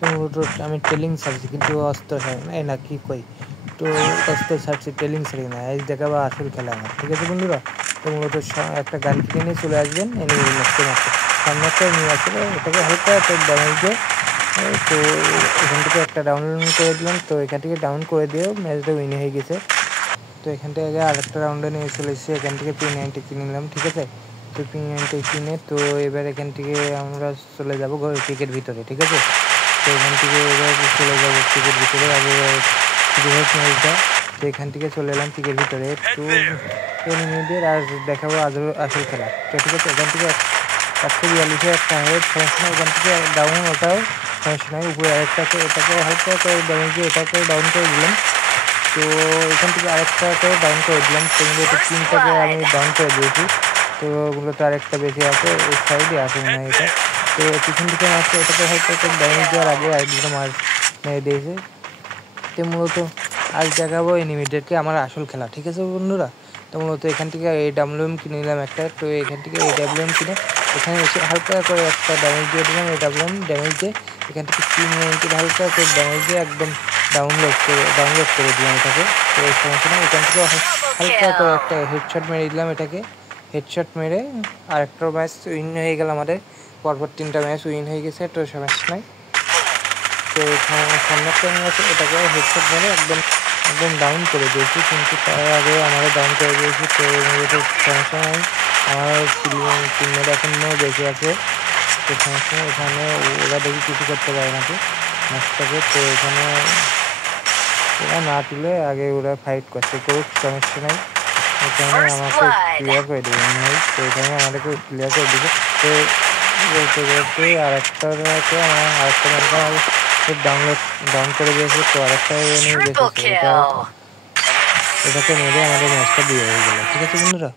তো আমি টেলিং ছাড়ছি কিন্তু অস্ত্র ছাড়ি না, এই না কি কই, তো অস্ত্র ছাড়ছি টেলিং ছাড়ি না, এই দেখাবো আসল খেলা আমার। ঠিক আছে বন্ধুরা, তো মূলত একটা গান কিনে নিয়ে চলে আসবেন এনিমি মারতে মারতে। সামনে একটা এনিমি আসলে এটাকে হালকা একটা ড্যামেজ দিয়ে, তো এখান থেকে একটা ডাউন করে দিলাম। তো এখান থেকে ডাউন করে দিয়েও ম্যাচটা উইন হয়ে গেছে। তো এখান থেকে আরেকটা রাউন্ডে নিয়ে চলে এসেছি, এখান থেকে P90 কিনে নিলাম। ঠিক আছে, তো P90 কিনে তো এবার এখান থেকে আমরা চলে যাবো ক্রিকেট ভিতরে। ঠিক আছে, তো এখান থেকে এবার চলে যাবো ক্রিকেট ভিতরে, আগে ম্যাচটা। তো এখান থেকে চলে এলাম ক্রিকেট ভিতরে, তো এনিমিদের আর দেখাবো আসল খেলা। তো ঠিক আছে, এখান থেকে 142 একটা হেড, সমস্যা নাই, এখান থেকে ডাউন, ওটাও সমস্যা নাই। উপরে আরেকটা আছে, এটাকে হালকা করে ড্যামেজ দিয়ে এটাকে ডাউন করে দিলাম। তো এখান থেকে আরেকটা করে ডাউন করে দিলাম। তো মূলত 3টাকে আমি ডাউন করে দিয়েছি। তো মূলত আরেকটা বেশি আছে, এই সাইডে আছে মনে হয় এটা। তো পিছন থেকে মারছে, এটাকে হয়তো একটা ড্যামেজ দেওয়ার আগে আরেকটা মেরে দিয়েছে। তো মূলত আজ দেখাবো এনিমিদেরকে আমার আসল খেলা। ঠিক আছে বন্ধুরা, তো মূলত এখান থেকে AWM কিনে নিলাম একটা। তো এখান থেকে AWM কিনে এখানে এসে হালকা করে একটা ড্যামেজ দিয়ে দিলাম, AWM ড্যামেজ দিয়ে এখান থেকে P90 হালকা করে ড্যামেজ দিয়ে একদম ডাউনলোড করে দিলাম এটাকে। তো এই সমস্যা নেই, এখান থেকে হালকা করে একটা হেডশট মেরে দিলাম এটাকে। হেডশট মেরে আরেকটা ম্যাচ উইন হয়ে গেল আমাদের, পরপর 3টা ম্যাচ উইন হয়ে গেছে। তো সমস্যা নাই। তো সামনে একটা আছে, এটাকে হেডশট মেরে একদম ডাউন করে দিয়েছি, কিন্তু তার আগে আমাদের ডাউন করে দিয়েছি। তো মূলত সমস্যা নেই, আমার টিমমেট এখনও বেঁচে আছে। তো সমস্যা নেই, এখানে ওরা দেখি কিছু করতে পারে নাকি ম্যাচটাকে। তো এখানে ওরা না তুলে আগে ওরা ফাইট করছে, করুক, সমস্যা নেই। এখানে আমাকে ক্লিয়ার করে দেবে মনে হয়। তো এখানে আমাদেরকে ক্লিয়ার করে দিবে। তো বলতে বলতে আরেকটা ডাউন করে দিয়েছে। তো আরেকটা নিয়ে বেঁচেছে, এটাকে মেরে আমাদের ম্যাচটা দিয়ে হয়ে গেল। ঠিক আছে বন্ধুরা।